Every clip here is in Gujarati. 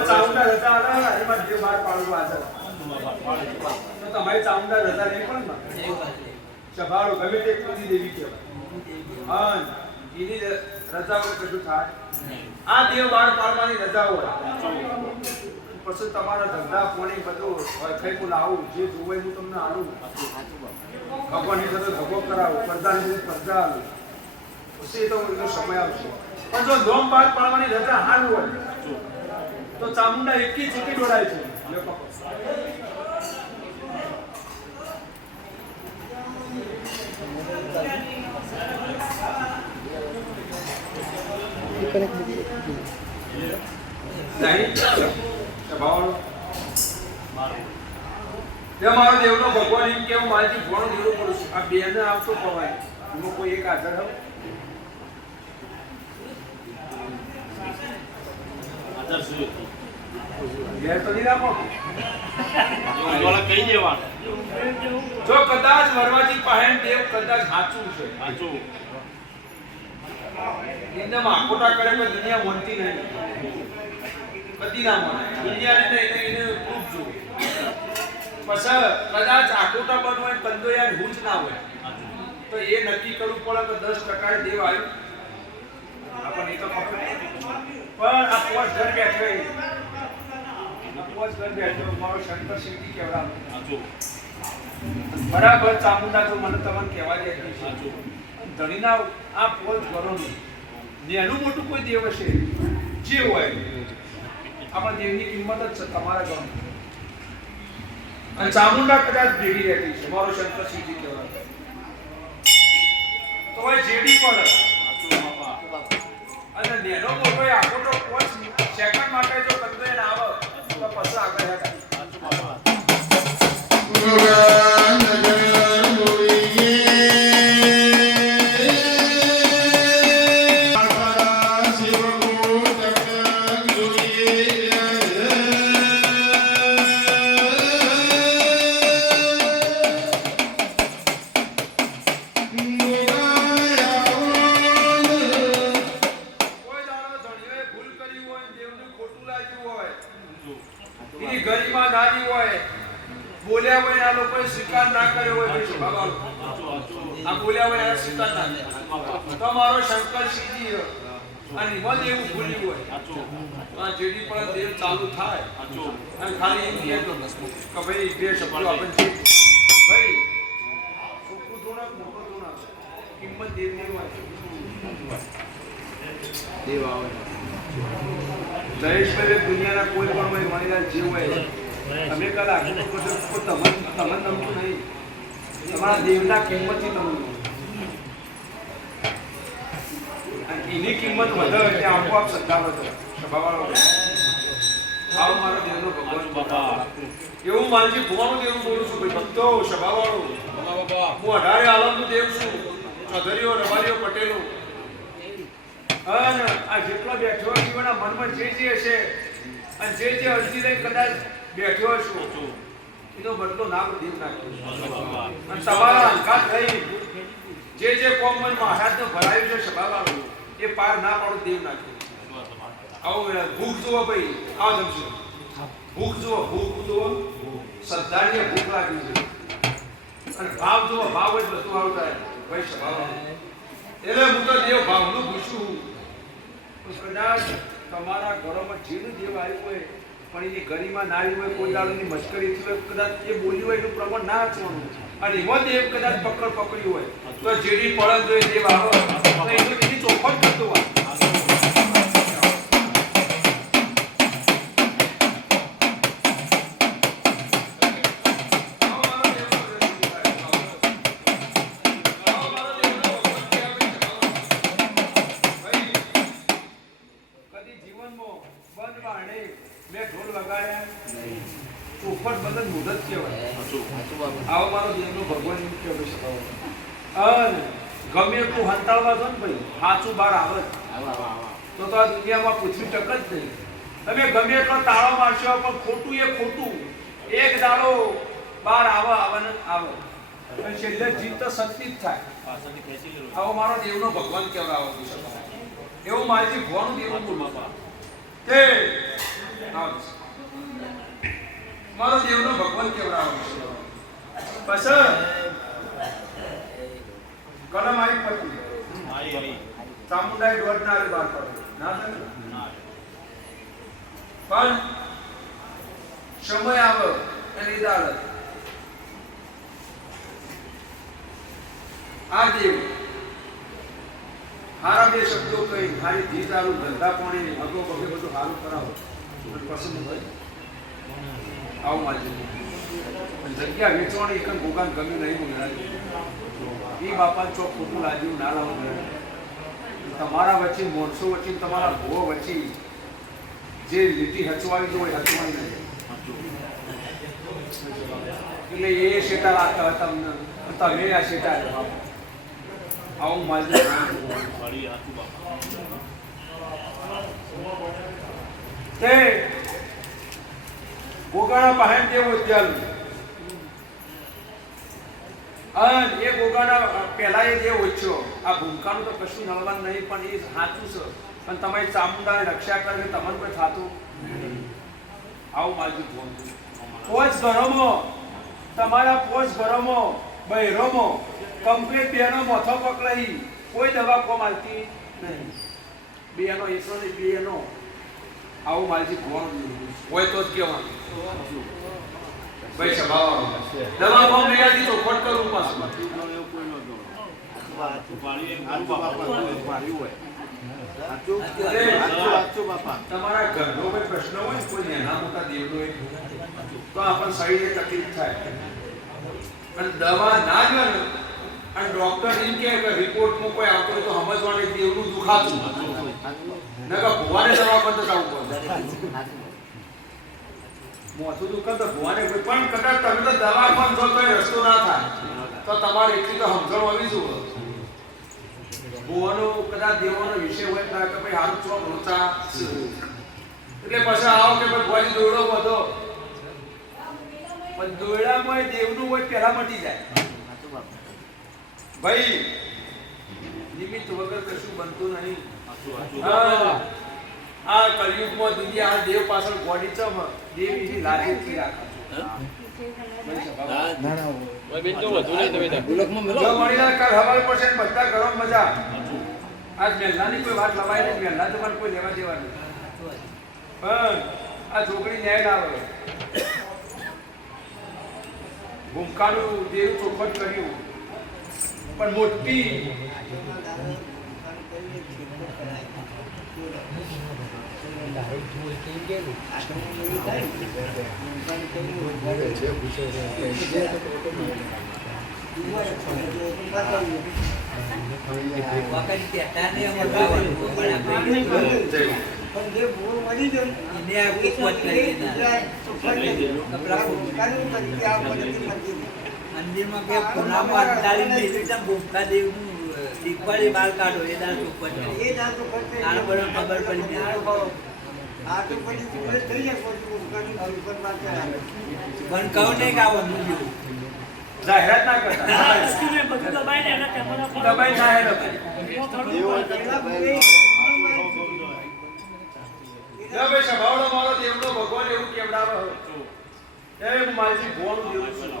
ચામુંડા રજા આવે એમાં જે બાર પાડવું આદર તો તમારી ચામુંડા રજા નહીં પણ સભાળો ગમે તે કુદી દેવી કહેવાય હા એની રજાઓ કશું થાય આ દેવ બાર પાડવાની રજા હોય પછી તમારા ધંધા પોણી બધું ખાઈ હું લાવું જે જોવે હું તમને આલું ભગવાનની સાથે ભગવો કરાવું પ્રધાનની સ્પર્ધા આલું પછી તો એનો સમય આવશે પણ જો દોમ બાર પાડવાની રજા હાલ હોય તો ચામુંડા એકી ચૂકી દોડાય છે મારો દેવનો ભગવાન એમ કેવું મારાથી ઘણું દેવું પડું છું આ બેન આવતો પવાય એમાં કોઈ એક હાજર હોય જો કદાચ વરવાજી પહેન દેવ કદાચ સાચું છે એને આખોટા કરે તો દુનિયા મોનતી નહીં કદી ના મોને દુનિયાને એને પ્રૂફ જો પછી કદાચ આખોટા બનવો હોય કંદોયા હુજ ના હોય તો એ નક્કી કરવું પડે કે 10% દેવ આવ્યું આપણને તો ખબર પણ આ પોસ્ટ ઘર બેઠો મારો શંકર શિવજી કેવડાવે બરાબર ચામુંડા જો મને તમને કહેવા દે ધણીના આ પોસ્ટ ઘરોનું નેનું મોટું કોઈ દેવ હશે જે હોય આપણા દેવની કિંમત જ છે તમારા ઘરમાં અને ચામુંડા કદાચ ભેગી રહેતી છે મારો શંકર શિવજી કેવડાવે તો હોય જેડી પડે અને નેનો મોટો આખો તો પોસ્ટ સેકન્ડ માટે જો કંદો એને આવે તો પછી આગળ હેઠા ગરીમાં નાની હોય બોલ્યા હોય આ લોકોએ સ્વીકાર ના કર્યો હોય આ બોલ્યા હોય આ સ્વીકાર ના તમારો શંકર શિવજી અને મન એવું ભૂલ્યું હોય આ જેડી પણ દેવ ચાલુ થાય અને ખાલી એમ કહે કે ભાઈ બે શબ્દો આપણે છે ભાઈ છોકરું થોડાક મોટો થોડાક કિંમત દેવની હોય દેવ આવે જયેશભાઈ દુનિયાના કોઈ પણ હોય મણીલાલ જીવ હોય તમે કલા તમને નમતું નહીં તમારા દેવના કિંમતથી તમે એની કિંમત વધે એટલે આપોઆપ શ્રદ્ધા વધે સ્વભાવવાળો આવો મારો દેવનો ભગવાન બાપા એવું માલજી ભુવાનું દેવું બોલું છું ભાઈ ભક્તો સ્વભાવવાળો હું 18 આલમનું દેવ છું ચૌધરીઓ રબારીઓ પટેલો અને આ જેટલો બેઠો જીવના મનમાં જે હશે અને જે અરજી લઈ કદાચ બેઠો હશો એનો બદલો ના દેવ નાખ્યો અને તમારા અંકાત થઈ જે કોમ મન મહારાજને ભરાયું છે સભાવાળું એ પાર ના પાડો દેવ નાખ્યો આવો ભૂખ જુઓ ભાઈ આવો જમશો ભૂખ જુઓ શ્રદ્ધાની ભૂખ લાગી છે અને ભાવ જુઓ ભાવ જ બધું આવતા ભાઈ સભાવાળું એટલે હું તો દેવ ભાવનું પૂછું કદાચ તમારા ઘરોમાં જેનું દેવ આવ્યું હોય પણ એની ગરીમાં નારી હોય કોઈ દારૂની મશ્કરી થઈ હોય કદાચ એ બોલી હોય એનું પ્રમાણ ના હચવાનું અને એવો દેવ કદાચ પકડ્યું હોય તો જેડી પડત જો દેવ આવે તો એનું એની ચોખવટ કરતો હોય મેં ઢોલ વગાડ્યા ચોખવટ બદલ મુદત કહેવાય આવો મારો દેવનો ભગવાન એમ કહેવાય ગમે એટલું હંતાળવા છો ને ભાઈ સાચું બાર આવે તો આ દુનિયામાં પૃથ્વી ટક જ નહીં તમે ગમે એટલો તાળો મારશો પણ ખોટું એ ખોટું એક દાડો બાર આવે અને છેલ્લે જીત તો સત્ય જ થાય. આવો મારો દેવનો ભગવાન કેવડાવો છે. એવું મારી ભગવાનનું દેવું બોલું તે મારો દેવનો ભગવાન કેવડાવો છે. પછી કલમ આવી પતી ચામુંડાએ દોડનારે બહાર પડે ના થાય પણ સમય આવે અને દાડત આ દેવ હારા બે શબ્દો કહી હારી ધી તારું ધંધા પાણી અગો બગે બધું સારું કરાવો પસંદ હોય આવું મારી જગ્યા વેચવાની એક ભોગાન ગમ્યું નહીં મને એ બાપા ચોક ખોટું લાગ્યું ના લાવવું તમારા વચ્ચે માણસો વચ્ચે તમારા ભો વચ્ચે જે લીટી હચવાવી હોય હચવાઈ નહીં એટલે એ શેટા લાગતા હતા તમે આ શેટા આવું મારી તે ગોગાણા બહેન જેવો જલ અને એ ગોગાણા પહેલા એ જે ઓછો આ ભૂમકાનું તો કશું નળવાનું નહીં પણ એ સાચું છે પણ તમારી ચામુંડાની રક્ષા કરે તમને કોઈ થતું આવું માલજી ફોન પોચ ઘરોમાં તમારા પોચ ઘરોમાં બહેરોમાં કમ્પ્લીટ બેનો મથો પકડાઈ કોઈ દવા કોમ આવતી નહીં બેનો એસો ને બેનો આવું માલજી ફોન હોય તો જ કહેવાનું ભાઈ સભાવ દવા કોમ મેયાથી તો ફટ કરું પાછું તમારા ઘરનો કોઈ પ્રશ્ન હોય કોઈ નાના મોટા દેવનો તો આપણને શરીરે તકલીફ થાય અને દવા ના લે અને ડોક્ટર એમ કહે કે રિપોર્ટમાં કોઈ આવતો હોય તો સમજવાની દેવનું દુખાતું નકર ભુવાને દવા પર તો જવું પડે મોથું દુખે તો ભુવાને કોઈ પણ કદાચ તમે તો દવા પણ જો તો રસ્તો ના થાય તો તમારે એટલી તો સમજણ હોવી જોઈએ ભુવાનો કદાચ દેવાનો વિષય હોય તો કે ભાઈ હારું ચોક લોચા એટલે પછી આવો કે ભાઈ ભુવાજી દોડો બધો પણ દોયડામાં દેવનું હોય પહેલા મટી જાય ભાઈ નિમિત્ત વગર કશું બનતું નહીં આ કલયુગમાં દુનિયા આ દેવ પાછળ ગોડી ચમ દેવ એની લાજેથી રાખે બધા ઘરો મજા આજ મહેલાની કોઈ વાત લવાય નહીં મહેલા તમારે કોઈ લેવા દેવા નહીં પણ આ છોકરી ન્યાય લાવે ભૂમકાનું દેવ ચોખવટ કર્યું પણ મોટી મંદિરમાં કે પુનામાં અંધારી દેવી ભૂમકા દેવનું દીકવાળી બાલ કાઢો એ દાળ ચોપટ એ દાળ તો આનો બરો ખબર પડી આ તો પડી પૂરે થઈ જાય ભૂમકાની ઉપર વાત પણ કહું નહીં ગાવાનું જાહેરાત ના કરતા સ્કીને બધું દબાઈને એના કેમેરા દબાઈ જાહેરાત ભાઈ સભાવડો મારો દેવનો ભગવાન એવું કેવડાવે એ મારી ભોળું દેવું છું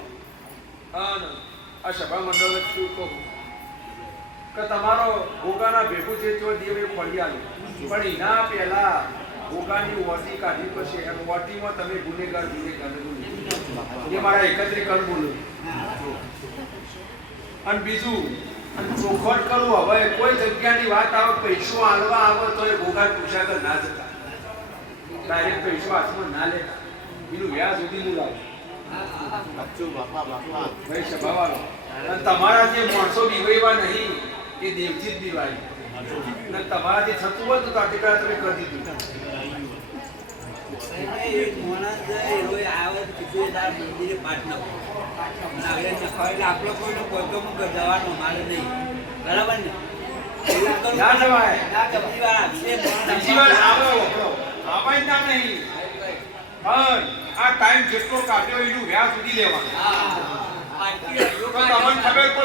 આ સભા મંડળ શું કહું કે તમારો ભોગાના ભેગું છે તો દેવ એ ફળી આવ્યું પણ એના પહેલા ભોગાની વોટી કાઢી પછી અને વોટીમાં તમે ગુનેગાર એ મારા એકત્રીકરણ બોલું અને બીજું અને ચોખવટ કરવું હવે કોઈ જગ્યાની વાત આવે પૈસો આલવા આવે તો એ ભોગા પૂછાગર ના જતા ડાયરેક્ટ પૈસો હાથમાં ના લેતા એનું વ્યાજ સુધીનું લાવે ભાઈ સભાવાળો અને તમારા જે માણસો બીવાયવા નહીં એ દેવથી જ બીવાય અને તમારાથી થતું હોય તો તાટીકા તમે કરી દીધું આપણો કોઈનો પોતો જવાનો મારે નહીં બરાબર ને ના જવાય બીજી વાર આવો આવાય ના નહીં આ ટાઈમ જેટલો કાઢ્યો એનું વ્યાજ સુધી લેવાનું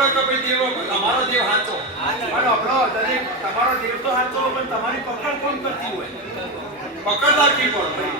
હોય તો ભાઈ દેવો તમારો દેવ સાચો અને આપણો દરેક તમારો દેવ તો સાચો પણ તમારી પકડ કોણ કરતી હોય પકડ રાખવી પડે